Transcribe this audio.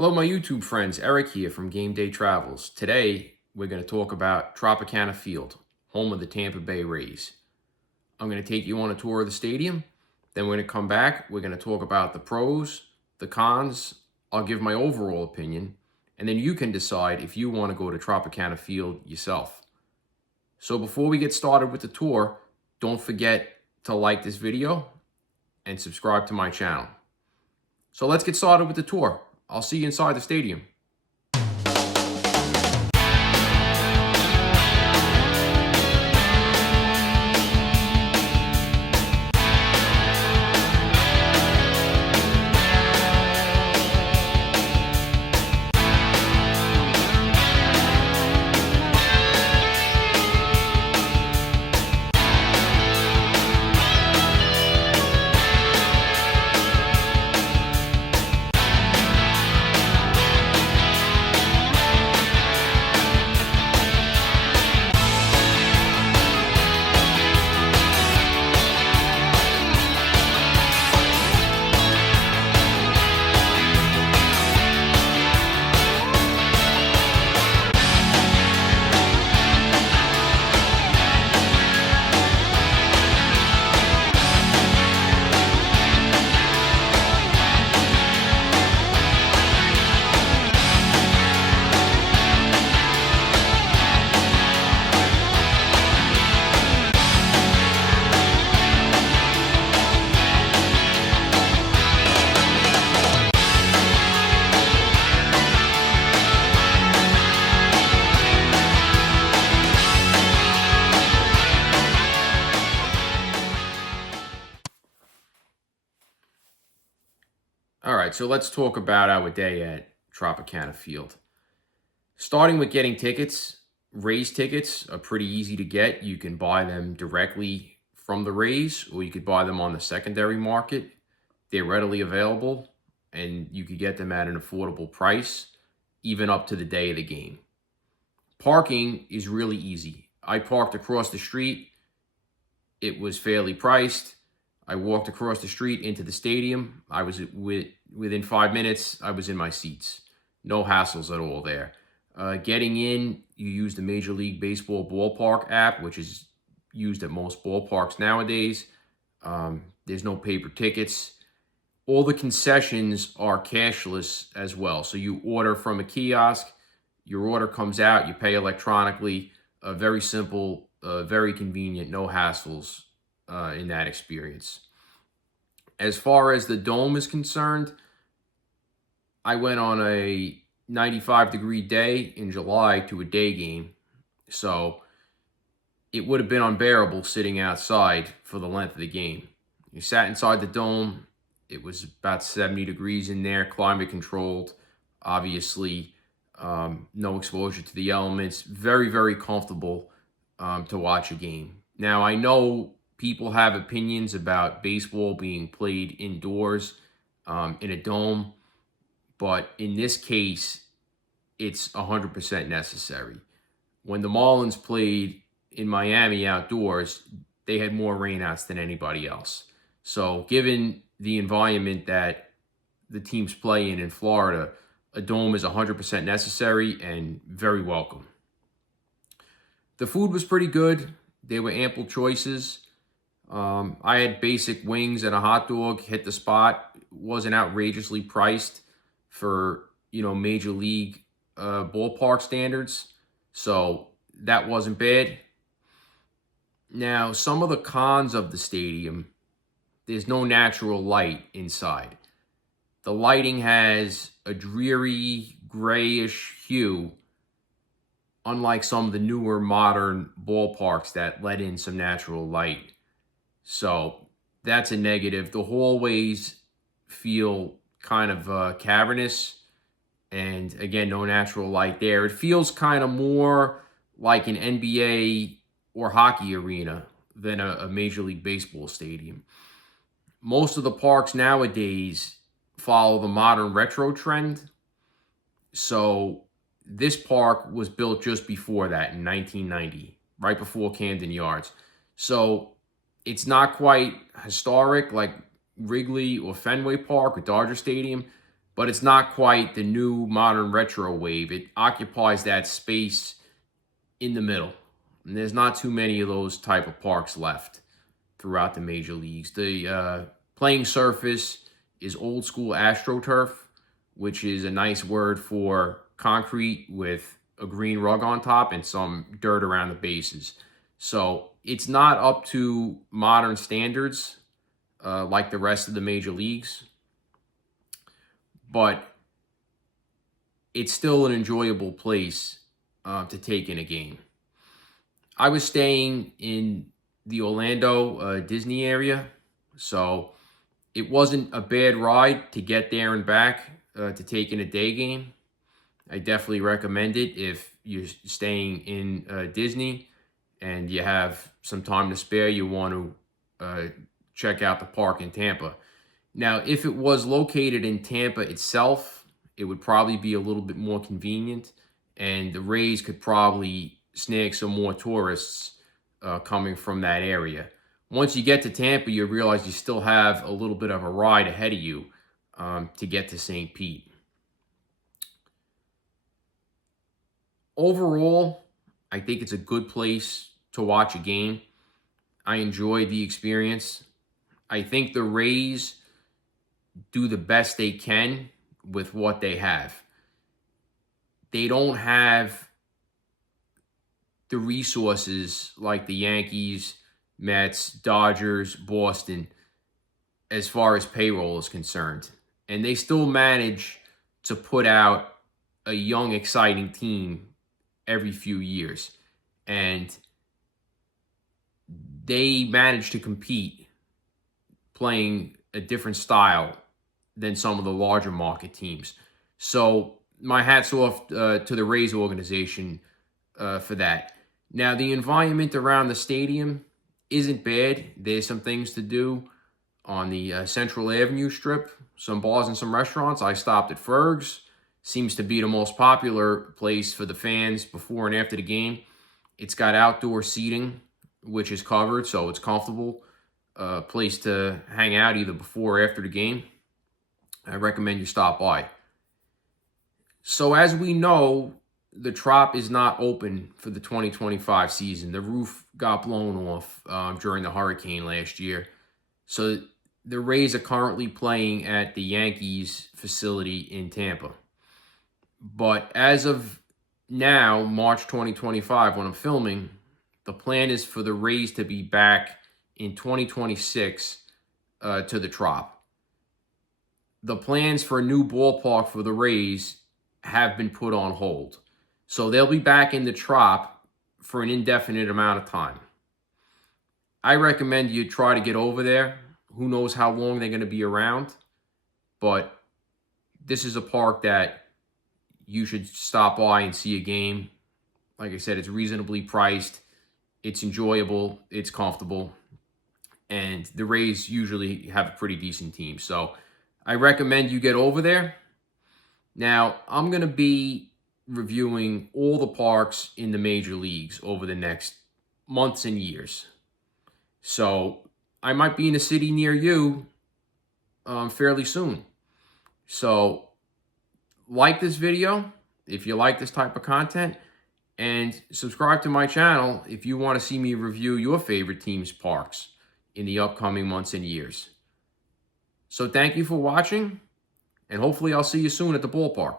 Hello, my YouTube friends. Eric here from Game Day Travels. Today, we're going to talk about Tropicana Field, home of the Tampa Bay Rays. I'm going to take you on a tour of the stadium. Then we're going to come back. We're going to talk about the pros, the cons. I'll give my overall opinion. And then you can decide if you want to go to Tropicana Field yourself. So before we get started with the tour, don't forget to like this video and subscribe to my channel. So let's get started with the tour. I'll see you inside the stadium. All right, so let's talk about our day at Tropicana Field. Starting with getting tickets, Rays tickets are pretty easy to get. You can buy them directly from the Rays, or you could buy them on the secondary market. They're readily available, and you could get them at an affordable price, even up to the day of the game. Parking is really easy. I parked across the street. It was fairly priced. I walked across the street into the stadium. I was within 5 minutes, I was in my seats. No hassles at all there. Getting in, you use the Major League Baseball ballpark app, which is used at most ballparks nowadays. There's no paper tickets. All the concessions are cashless as well. So you order from a kiosk, your order comes out, you pay electronically. Very simple, very convenient, no hassles in that experience. As far as the dome is concerned, I went on a 95-degree day in July to a day game. So it would have been unbearable sitting outside for the length of the game. You sat inside the dome. It was about 70 degrees in there, climate controlled. Obviously, no exposure to the elements. Very, very comfortable to watch a game. Now, I know people have opinions about baseball being played indoors in a dome, but in this case, it's 100% necessary. When the Marlins played in Miami outdoors, they had more rainouts than anybody else. So given the environment that the teams play in Florida, a dome is 100% necessary and very welcome. The food was pretty good. There were ample choices. I had basic wings and a hot dog, hit the spot. It wasn't outrageously priced for, Major League ballpark standards. So that wasn't bad. Now, some of the cons of the stadium, there's no natural light inside. The lighting has a dreary, grayish hue, unlike some of the newer modern ballparks that let in some natural light. So that's a negative. The hallways feel kind of cavernous, and again, no natural light there. It feels kind of more like an NBA or hockey arena than a Major League Baseball stadium. Most of the parks nowadays follow the modern retro trend. So this park was built just before that in 1990, right before Camden Yards. So it's not quite historic like Wrigley or Fenway Park or Dodger Stadium, but it's not quite the new modern retro wave. It occupies that space in the middle. And there's not too many of those type of parks left throughout the major leagues. The playing surface is old school AstroTurf, which is a nice word for concrete with a green rug on top and some dirt around the bases. So it's not up to modern standards like the rest of the major leagues, but it's still an enjoyable place to take in a game. I was staying in the Orlando Disney area, so it wasn't a bad ride to get there and back to take in a day game. I definitely recommend it if you're staying in Disney and you have some time to spare. You want to check out the park in Tampa. Now, if it was located in Tampa itself, it would probably be a little bit more convenient, and the Rays could probably snag some more tourists coming from that area. Once you get to Tampa, you realize you still have a little bit of a ride ahead of you to get to St. Pete. Overall, I think it's a good place to watch a game. I enjoy the experience. I think the Rays do the best they can with what they have. They don't have the resources like the Yankees, Mets, Dodgers, Boston, as far as payroll is concerned. And they still manage to put out a young, exciting team every few years. And they manage to compete playing a different style than some of the larger market teams. So my hat's off to the Rays organization for that. Now, the environment around the stadium isn't bad. There's some things to do on the Central Avenue strip, some bars and some restaurants. I stopped at Ferg's. Seems to be the most popular place for the fans before and after the game. It's got outdoor seating, which is covered, so it's comfortable. Place to hang out either before or after the game. I recommend you stop by. So as we know, the Trop is not open for the 2025 season. The roof got blown off during the hurricane last year. So the Rays are currently playing at the Yankees facility in Tampa. But as of now, March 2025, when I'm filming, the plan is for the Rays to be back in 2026 to the Trop. The plans for a new ballpark for the Rays have been put on hold. So they'll be back in the Trop for an indefinite amount of time. I recommend you try to get over there. Who knows how long they're going to be around, but this is a park that you should stop by and see a game. Like I said, it's reasonably priced, it's enjoyable, it's comfortable, and the Rays usually have a pretty decent team. So I recommend you get over there. Now, I'm going to be reviewing all the parks in the major leagues over the next months and years. So I might be in a city near you fairly soon. So like this video if you like this type of content, and subscribe to my channel if you want to see me review your favorite team's parks in the upcoming months and years. So thank you for watching, and hopefully I'll see you soon at the ballpark.